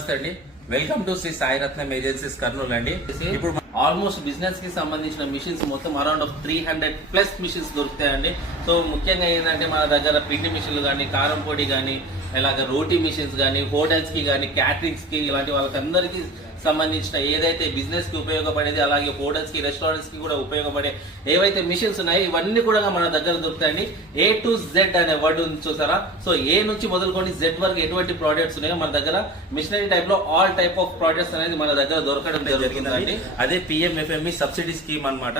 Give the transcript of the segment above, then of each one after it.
నమస్తే అండి. Welcome to Sri Sai Ratnam agencies Kurnool అండి. ఇప్పుడు ఆల్మోస్ట్ బిజినెస్ కి సంబంధించిన మిషన్స్ మొత్తం అరౌండ్ 300+ మిషన్స్ దొరుకుతాయండి. సో ముఖ్యంగా ఏంటంటే మన దగ్గర పిండి మిషన్లు కానీ, కారం పొడి కానీ, ఇలాగ రోటీ మిషన్స్ కానీ, హోటల్స్ కి కానీ, క్యాటరింగ్స్ కి, ఇలాంటి వాళ్ళకందరికీ సంబంధించిన ఏదైతే బిజినెస్ కి ఉపయోగపడేది, అలాగే హోటల్స్ కి, రెస్టారెంట్స్ కి కూడా ఉపయోగపడే ఏవైతే మిషన్స్ ఉన్నాయో ఇవన్నీ కూడా మన దగ్గర దొరుకుతాయండి. A to Z అనే వర్డ్ ఉంది చూసారా. సో ఏ నుంచి మొదలుకొని Z వరకు ఎటువంటి ప్రోడక్ట్స్ ఉన్నాయో మన దగ్గర మిషనరీ టైప్ లో ఆల్ టైప్ ఆఫ్ ప్రోడక్ట్స్ అనేది మన దగ్గర దొరకడం జరుగుతుందండి. అదే PMFME సబ్సిడీ స్కీమ్ అన్నమాట.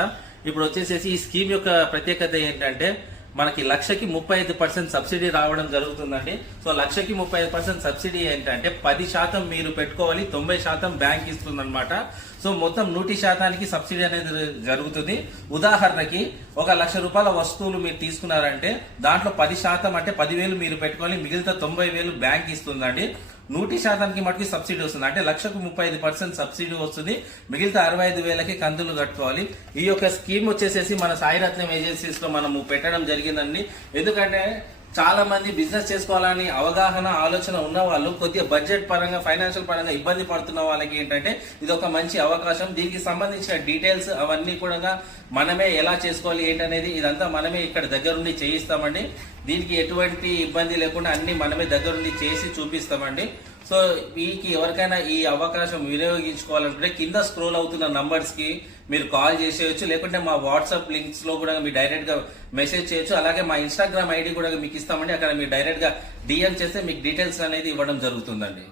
ఇప్పుడు వచ్చేసేసి ఈ స్కీమ్ యొక్క ప్రత్యేకత ఏంటంటే మనకి 1,35% సబ్సిడీ రావడం జరుగుతుందండి. సో 1,35% సబ్సిడీ ఏంటంటే 10% మీరు పెట్టుకోవాలి, 90% బ్యాంక్ ఇస్తుందన్నమాట. సో మొత్తం 100% సబ్సిడీ అనేది జరుగుతుంది. ఉదాహరణకి 1,00,000 రూపాయల వస్తువులు మీరు తీసుకున్నారంటే దాంట్లో 10% అంటే 10,000 మీరు పెట్టుకోవాలి, మిగిలిన 90,000 బ్యాంక్ ఇస్తుందండి. 100% మటుకు సబ్సిడీ వస్తుంది. అంటే 1,35% సబ్సిడీ వస్తుంది, మిగిలిన 65,000కి కంతులు కట్టుకోవాలి. ఈ యొక్క స్కీమ్ వచ్చేసేసి మన సాయి రత్నం ఏజెన్సీస్ లో మనము పెట్టడం జరిగిందండి. ఎందుకంటే చాలా మంది బిజినెస్ చేసుకోవాలని అవగాహన ఆలోచన ఉన్న వాళ్ళు కొద్దిగా బడ్జెట్ పరంగా, ఫైనాన్షియల్ పరంగా ఇబ్బంది పడుతున్న వాళ్ళకి ఏంటంటే ఇది ఒక మంచి అవకాశం. దీనికి సంబంధించిన డీటెయిల్స్ అవన్నీ కూడా మనమే ఎలా చేసుకోవాలి ఏంటనేది ఇదంతా మనమే ఇక్కడ దగ్గరుండి చేయిస్తామండి. దీనికి ఎటువంటి ఇబ్బంది లేకుండా అన్ని మనమే దగ్గరుండి చేసి చూపిస్తామండి. సో మీకు ఎవరికైనా ఈ అవకాశం వినియోగించుకోవాలంటే కింద స్క్రోల్ అవుతున్న నంబర్స్ కి మీరు కాల్ చేసేయచ్చు, లేకుంటే మా వాట్సాప్ లింక్స్ లో కూడా మీరు డైరెక్ట్ గా మెసేజ్ చేయొచ్చు. అలాగే మా ఇన్స్టాగ్రామ్ ఐడి కూడా మీకు ఇస్తామండి. అక్కడ మీరు డైరెక్ట్ గా DM చేస్తే మీకు డీటెయిల్స్ అనేది ఇవ్వడం జరుగుతుందండి.